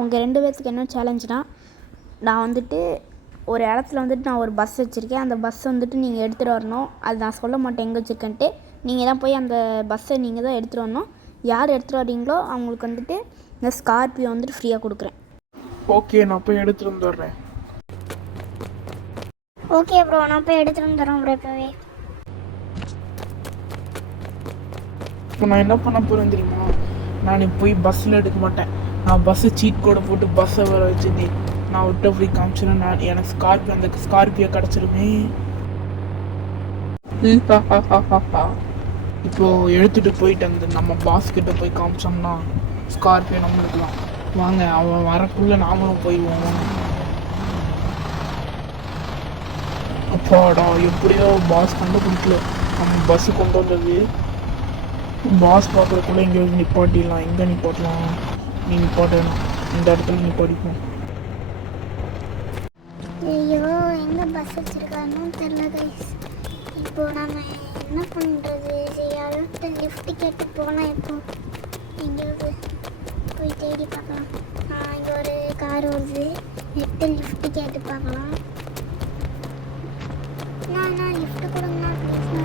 உங்கள் 2 பேர்த்துக்கு என்ன சேலஞ்சுனா, நான் வந்துட்டு ஒரு இடத்துல வந்துட்டு நான் ஒரு பஸ் வச்சுருக்கேன். அந்த பஸ்ஸை வந்துட்டு நீங்கள் எடுத்துகிட்டு வரணும். அது நான் சொல்ல மாட்டேன் எங்கே வச்சுருக்கேன்ட்டு. நீங்கள் தான் போய் அந்த பஸ்ஸை நீங்கள் தான் எடுத்துகிட்டு வரணும். யார் எடுத்துகிட்டு வரீங்களோ அவங்களுக்கு வந்துட்டு இந்த ஸ்கார்பியோ வந்துட்டு ஃப்ரீயாக கொடுக்குறேன். ஓகே, நான் போய் எடுத்துகிட்டு வந்துடுறேன். ஓகே ப்ரோ, நான் போய் எடுத்துகிட்டு வந்துடுறேன் ப்ரோ இப்போவே. இப்போ நான் என்ன பண்ண போகிறேன் தெரியுமா? நான் போய் பஸ்ஸில் எடுக்க மாட்டேன். நான் பஸ்ஸை சீட் கோடை போட்டு பஸ்ஸை வர வச்சுட்டு நான் விட்ட போய் காமிச்சிடும். நான் எனக்கு ஸ்கார்பியோ அந்த ஸ்கார்பியோ கிடச்சிருமே. இப்போ எடுத்துகிட்டு போயிட்டு அந்த நம்ம பாஸ் கிட்ட போய் காமிச்சோம்னா ஸ்கார்பியோ நம்மளுக்குலாம். வாங்க, அவன் வரக்குள்ளே நாமளும் போயிடுவோம். அப்பாடா, எப்படியோ பாஸ் கண்டுபிடிக்கல நம்ம பஸ்ஸு கொண்டு வந்தது. பாஸ் பார்க்குறக்குள்ளே எங்கே நிப்பாட்டிடலாம். எங்கே நிப்பாட்டலாம்? நீ நிப்பாட்டணும், இந்த இடத்துல நிப்பாட்டிப்போம். ஐயோ, எங்கே பஸ் வச்சுருக்காருன்னு தெரில கைஸ். இப்போ நம்ம என்ன பண்ணுறது? சரி, யார்கிட்ட லிஃப்ட் கேட்டு போகலாம். இப்போ எங்கேயாவது போய் தேடி பார்க்கலாம். இங்கே ஒரு கார் வருது, நெட்டு லிஃப்ட் கேட்டு பார்க்கலாம். நான் லிஃப்ட் கொடுங்கண்ணா ப்ளீஸ்ண்ணா.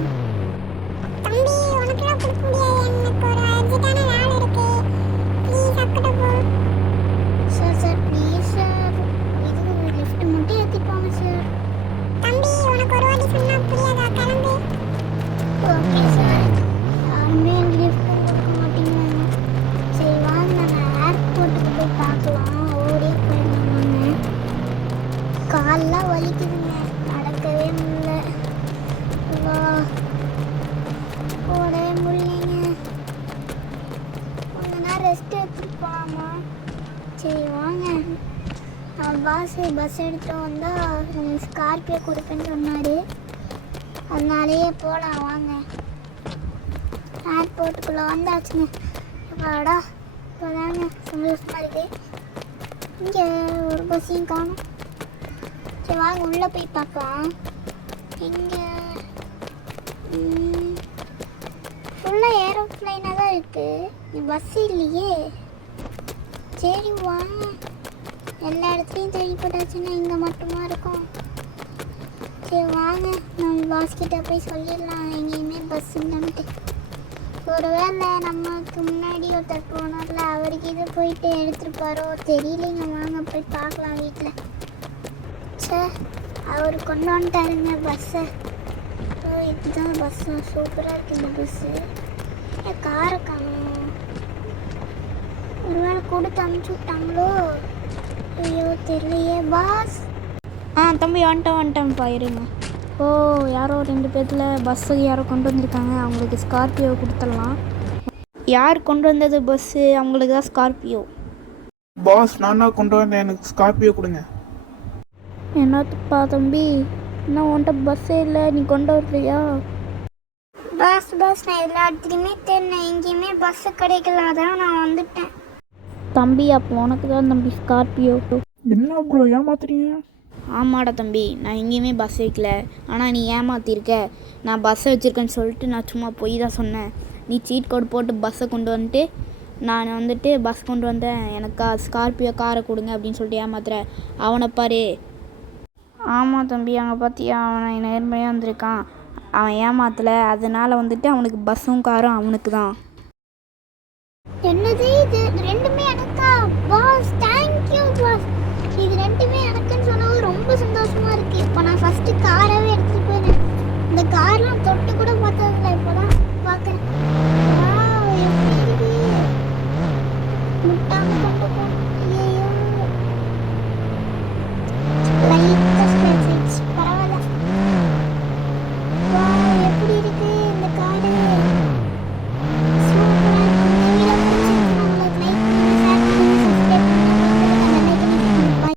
தம்பி, உனக்குலாம் கொடுக்க முடியாது, எனக்கு ஒரு அர்ஜென்ட்டான வேலை இருக்கு, ப்ளீஸ் அக்கட போ. சார் ப்ளீஸ் சார், இதுக்கு லிஃப்ட் மட்டும் ஏற்றிட்டு போங்க சார். தம்பி, உனக்கு ஒரு வாட்டி சொன்னால் புரியாதா? கிளம்பு. ஓகே சார், யாருமே எனக்கு லிஃப்ட் கொடுக்க மாட்டேங்கிறாங்க. சரி வாங்க, நம்ம ஏர்போர்ட்டுக்கு போய் பார்க்கலாம். ஓடி போயிடலாம். கால்லாம் வலிக்குதுங்க, நடக்கவே முடியல. போடவே முடியலைங்க. கொஞ்ச நேரம் ரெஸ்ட் எடுத்துட்டு போகலாமா? சரி வாங்க. பாஸ் பஸ் எடுத்துகிட்டு வந்தால் ஸ்கார்பியோ கொடுப்பேன்னு சொன்னார். அதனாலேயே போகலாம் வாங்க. ஏர்போர்ட்டுக்குள்ளே வந்தாச்சுங்க. வாடா, இப்போதாங்க சந்தோஷமாக இருக்குது. இங்கே ஒரு பஸ்ஸையும் காணும். சரி வாங்க, உள்ளே போய் பார்க்கலாம். இங்கே ஃபுல்லாக ஏரோப்ளைனாக தான் இருக்குது, பஸ் இல்லையே. சரி வாங்க, எல்லா இடத்துலையும் தேடி போட்டாச்சுன்னா இங்கே மட்டுமா இருக்கும். சரி வாங்க, நம்ம பாஸ்கிட்ட போய் சொல்லிடலாம் எங்கேயுமே பஸ் இல்லைன்ட்டு. ஒருவேளை நமக்கு முன்னாடி ஒருத்தர் போனார்ல, அவருக்கு இது போயிட்டு எடுத்துருப்பாரோ தெரியலைங்க. வாங்க போய் பார்க்கலாம் வீட்டில். சார், அவர் கொண்டு வந்துட்டாருங்க பஸ்ஸை. இதுதான் பஸ்ஸு, சூப்பராக இருக்குது இந்த பஸ்ஸு. காரை காணும், ஒருவேளை கொடுத்து அனுப்பிச்சி விட்டாங்களோ? ஐயோ தெரியலையே. பாஸ் தம்பி வந்துட்டேன் இருங்க. ஓ, யாரோ 2 பேர்த்தில் பஸ்ஸு யாரோ கொண்டு வந்திருக்காங்க. அவங்களுக்கு ஸ்கார்பியோ கொடுத்துடலாம். யார் கொண்டு வந்தது பஸ்ஸு? அவங்களுக்கு தான் ஸ்கார்பியோ. பாஸ், நான் தான் கொண்டு வந்தேன், எனக்கு ஸ்கார்பியோ கொடுங்க. என்னப்பா தம்பி, இன்னும் உன்கிட்ட பஸ்ஸே இல்லை, நீ கொண்டு வரலையா? பாஸ் நான் எல்லா இடத்துலையுமே தேடினேன், எங்கேயுமே பஸ்ஸு கிடைக்கல, அதான் நான் வந்துட்டேன். தம்பி, அப்போ உனக்கு தான் தம்பி ஸ்கார்பியோ. என்ன ப்ரோ ஏமாத்துறீங்க? ஆமாடா தம்பி, நான் எங்கேயுமே பஸ் வைக்கல. ஆனால் நீ ஏமாத்திருக்க. நான் பஸ்ஸை வச்சுருக்கேன்னு சொல்லிட்டு நான் சும்மா போய் தான் சொன்னேன். நீ சீட் கோடு போட்டு பஸ்ஸை கொண்டு வந்துட்டு நான் வந்துட்டு பஸ் கொண்டு வந்தேன், எனக்கு ஸ்கார்பியோ காரை கொடுங்க அப்படின்னு சொல்லிட்டு ஏமாத்துறேன். அவனை பாரு. ஆமாம் தம்பி, அங்கே பார்த்தியா, அவனை நேர்மையாக வந்திருக்கான். அவன் ஏமாத்தலை, அதனால் வந்துட்டு அவனுக்கு பஸ்ஸும் காரும் அவனுக்கு தான். என்னது இது? ரெண்டுமே எனக்கா? பாஸ் தேங்க்யூ பாஸ், இது ரெண்டுமே எனக்குன்னு சொன்னது ரொம்ப சந்தோஷமா இருக்கு. இப்போ நான் ஃபர்ஸ்ட் காரவே எடுத்துட்டு போயிடுறேன். இந்த கார்லாம் தொட்டு கூட பார்த்ததில்ல, இப்போதான் பார்க்குறேன்.